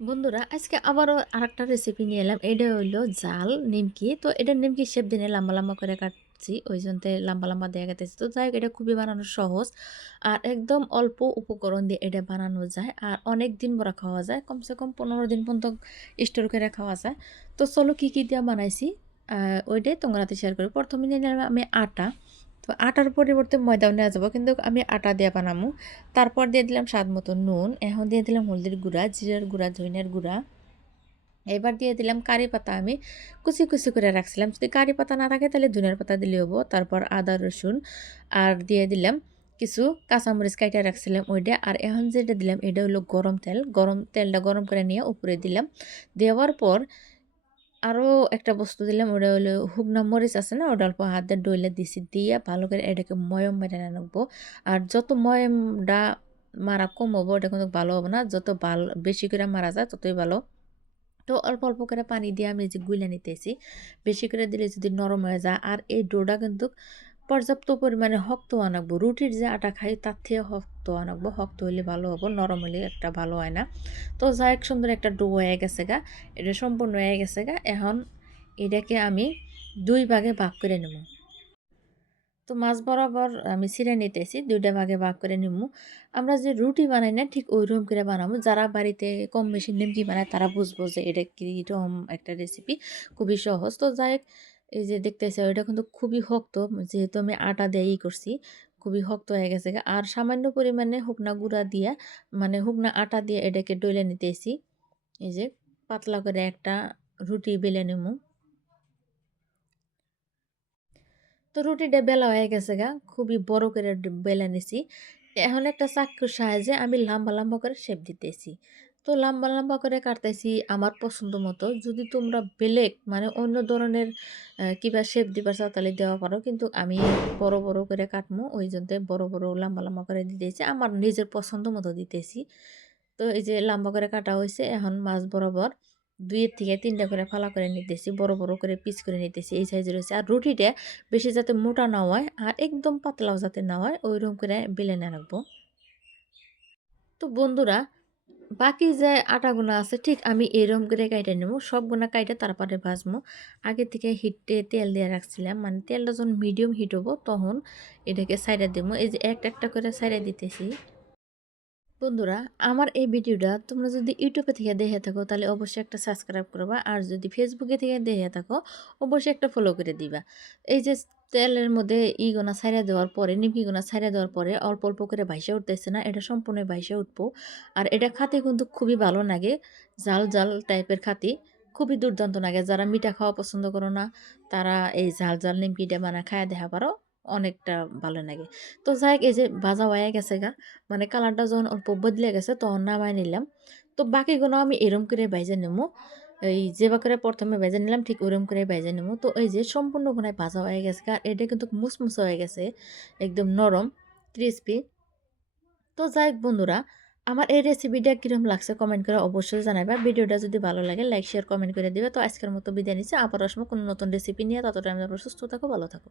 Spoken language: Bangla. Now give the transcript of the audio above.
বন্ধুরা আজকে আবারও আরেকটা রেসিপি নিয়ে এলাম। এটা হইলো জাল নিমকি। তো এটা নিমকি শেপ দিনে লম্বা লম্বা করে কাটছি, ওই জন্য লম্বা লম্বা দেয়া গেতেছে। তো যাই হোক, এটা খুবই বানানো সহজ আর একদম অল্প উপকরণ দিয়ে এটা বানানো যায় আর অনেক দিন ভরা খাওয়া যায়, কমসে কম 15 দিন পর্যন্ত স্টোর করে খাওয়া যায়। তো চলো কী কী দিয়ে বানাইছি ওইটাই তোমার হাতে শেয়ার করি। প্রথমে নিয়ে নিলাম আমি আটা। তো আটার পরিবর্তে ময়দাও নেওয়া যাবো, কিন্তু আমি আটা দিয়ে বানামু। তারপর দিয়ে দিলাম স্বাদ মতো নুন, এখন দিয়ে দিলাম হলদির গুঁড়া, জিরার গুঁড়া, ধনিয়ার গুঁড়া। এবার দিয়ে দিলাম কারি পাতা, আমি কুচি কুচি করে রাখছিলাম। যদি কারি পাতা না থাকে তাহলে ধনিয়ার পাতা দিলে হবো। তারপর আদা রসুন আর দিয়ে দিলাম কিছু কাঁচামরিচ কাইটা রাখছিলাম ওইটা। আর এখন যেটা দিলাম এটা হলো গরম তেল। গরম তেলটা গরম করে নিয়ে উপরে দিলাম। দেওয়ার পর আরও একটা বস্তু দিলাম, ওটা হলো শুকনা মরিচ আছে না, ওটা অল্প হাত দিয়ে ডইলে দিছি, দিয়ে ভালো করে এটাকে ময়ম মেরে রাখবো। আর যত ময়মটা মারা কম হবো ওটা কিন্তু ভালো হবে না, যত ভালো বেশি করে মারা যায় ততই ভালো। তো অল্প অল্প করে পানি দিয়ে আমি যে গুলে নিতেছি, বেশি করে দিলে যদি নরম হয়ে যায়। আর এই ডোটা কিন্তু পর্যাপ্ত পরিমাণে শক্ত আনাকবো, রুটির যে আটা খাই তার থেকে শক্ত আনাকবো, শক্ত হইলে ভালো হবো, নরম হলে একটা ভালো হয় না। তো যাই হোক, সুন্দর একটা ডো হয়ে গেছে গা, এটা সম্পূর্ণ হয়ে গেছে গা। এখন এটাকে আমি দুই ভাগে ভাগ করে নেব। তো মাছ বরাবর আমি ছিঁড়ে নিতেছি, দুইটা ভাগে ভাগ করে নিমু। আমরা যে রুটি বানাই না ঠিক ওইরকম করে বানাবো। যারা বাড়িতে কম বেশি নিমকি বানায় তারা বুঝবো যে এটা কীরকম একটা রেসিপি, খুবই সহজ। তো যাই হোক, এই যে দেখতেছে ওইটা কিন্তু খুবই শক্ত, যেহেতু আমি আটা দিয়েই করছি, খুবই শক্ত হয়ে গেছে। আর সামান্য পরিমাণে শুকনা গুঁড়া দিয়া, মানে শুকনা আটা দিয়ে এটাকে ডলে নিতেছি। এই যে পাতলা করে একটা রুটি বেলে নেবো। তো রুটিটা বেলা হয়ে গেছে গা, খুবই বড় করে বেলে নিছি। এখন একটা চাকুর সাহায্যে আমি লম্বা লম্বা করে শেপ দিতেছি। তো লম্বা লম্বা করে কাটতেছি আমার পছন্দ মতো। যদি তোমরা বেলেগ মানে অন্য ধরনের কিবা শেপ দিবার চাও তাহলে দেওয়া পারো, কিন্তু আমি বড় বড় করে কাটমু, ওই জন্য বড় বড় লম্বা লম্বা করে দিতেছি, আমার নিজের পছন্দ মতো দিতেছি। তো এই যে লম্বা করে কাটা হয়েছে, এখন মাছ বরাবর 2 থেকে 3টা করে ফালা করে নিতেছি, বড় বড় করে পিস করে নিতেছি, এই সাইজের হয়েছে। আর রুটিটা বেশি যাতে মোটা না হয় আর একদম পাতলাও যাতে না হয়, ওইরকম করে বেলে না রাখবো। তো বন্ধুরা, বাকি যে আটাগুলো আছে ঠিক আমি এরকম করে কাইটে নেব, সবগুলা কাইটে তারপরে ভাজবো। আগে থেকে হিটে তেল দিয়ে রাখছিলাম, মানে তেলটা যখন মিডিয়াম হিট হবো তখন এটাকে সাইডে দেবো। এই যে একটা একটা করে সাইডে দিতেছি। বন্ধুরা, আমার এই ভিডিওটা তোমরা যদি ইউটিউবে থেকে দেখে থাকো তাহলে অবশ্যই একটা সাবস্ক্রাইব করবা, আর যদি ফেসবুকে থেকে দেখে থাকো অবশ্যই একটা ফলো করে দিবা। এই যে তেলের মধ্যে ইগোনা ছাইড়া দেওয়ার পরে, নিমকিগুনা ছাইড়া দেওয়ার পরে অল্প অল্প করে ভাইসা উঠতেছে না, এটা সম্পূর্ণ ভাইসা উঠবো। আর এটা খাতে কিন্তু খুবই ভালো লাগে, জাল জাল টাইপের খাতি, খুবই দুর্দান্ত লাগে। যারা মিঠা খাওয়া পছন্দ করো না তারা এই ঝাল ঝাল নিমকিটা বানা খায়া দেখা পারো, অনেকটা ভালো লাগে। তো যাই হোক, এই যে ভাজা হয়ে গেছে গা, মানে কালারটা যখন অল্প বদলে গেছে তখন নামাই নিলাম। তো বাকিগুলো আমি এরম করে ভাইজা নেবো, এই যেবা করে প্রথমে ভেজে নিলাম ঠিক ওরম করে ভেজে নেবো। তো এই যে সম্পূর্ণ ঘনায় ভাজা হয়ে গেছে আর এটা কিন্তু মুসমুসে হয়ে গেছে, একদম নরম, ক্রিসপি। তো যাই হোক বন্ধুরা, আমার এই রেসিপিটা কীরকম লাগছে কমেন্ট করে অবশ্যই জানাবে। ভিডিওটা যদি ভালো লাগে লাইক শেয়ার কমেন্ট করে দিবে। তো আজকের মতো বিদায় নিচ্ছি, আবার আসবো কোনো নতুন রেসিপি নিয়ে। ততটা আমি সুস্থ থাকো, ভালো থাকো।